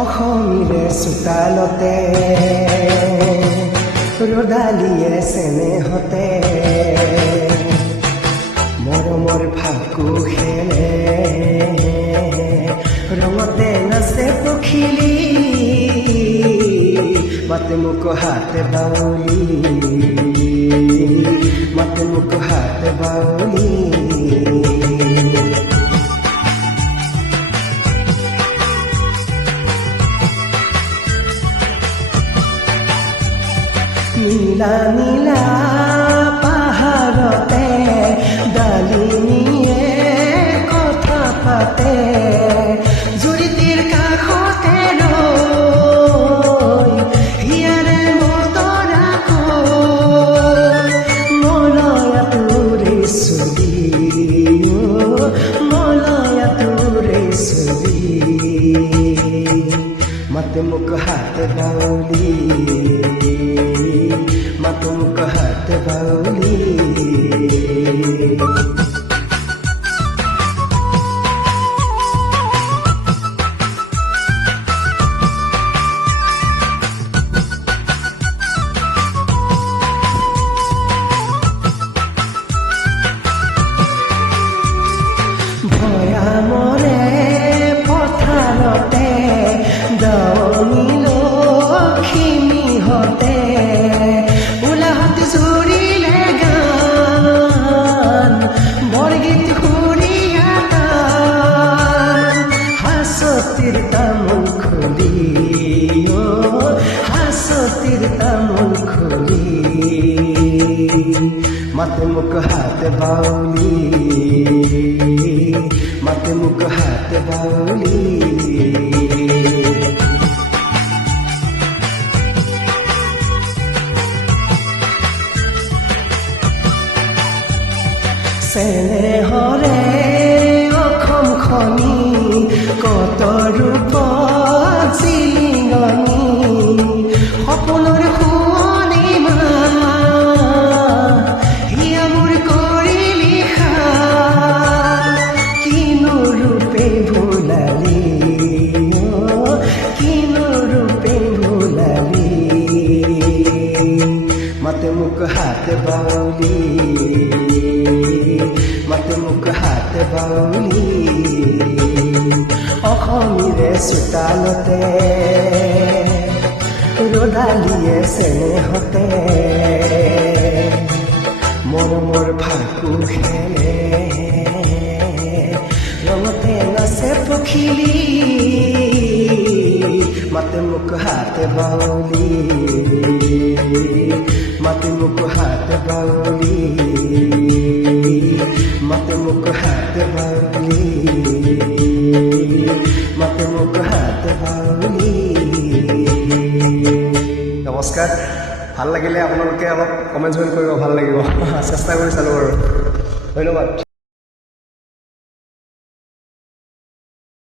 অসমীৰে চোতালতে ৰদালিয়ে চেনেহতে মৰমৰ ফাকু খেলে ৰঙতে নাচে পখিলি মাতে মোক হাতে বাউলি মাতে মোক হাতে বাউলি নীলা নীলা পাহাৰতে ডালিমিয়ে কথা পাতে জুৰিটিৰ কাষতে ৰৈ হিয়াৰে মতৰা কৈ মলয়া তোৰে চুলি মলয়া তোৰে চুলি মাতে মোক হাতে বাউলি মাতে মোক হাতে বাউলি ভয়ামৰে পথাৰতে দাৱনী লখিমীহঁতে উলাহত জুৰিলে গান বৰগীত সুৰীয়া তান হাঁচতিৰ তামোল খুলি হাঁচতিৰ তামোল খুলি মাতে মোক হাতে বাউলি মাতে মোক হাতে বাউলি চেনেহৰে অসমখনি কত ৰূপত জিলিঙনি সপোনৰ শুৱনি মা হিয়া মোৰ কৰিলি কিনো ৰূপে ভোলালি কিনো ৰূপে ভোলালি মাতে মোক হাতে বাউলি মাতে মোক হাতে বাউলি অসমীৰে চোতালতে ৰদালিয়ে চেনেহতে মৰমৰ ফাকু খেলে ৰঙতে নাচে পখিলি মাতে মোক হাতে বাউলি মাতে মোক হাতে বাউলি মাতে মোক হাতে বাউলি মাতে মোক হাতে বাউলি নমস্কাৰ ভাল লাগিলে আপোনালোকে অলপ কমেণ্ট কৰিব ভাল লাগিব চেষ্টা কৰি চালোঁ আৰু ধন্যবাদ।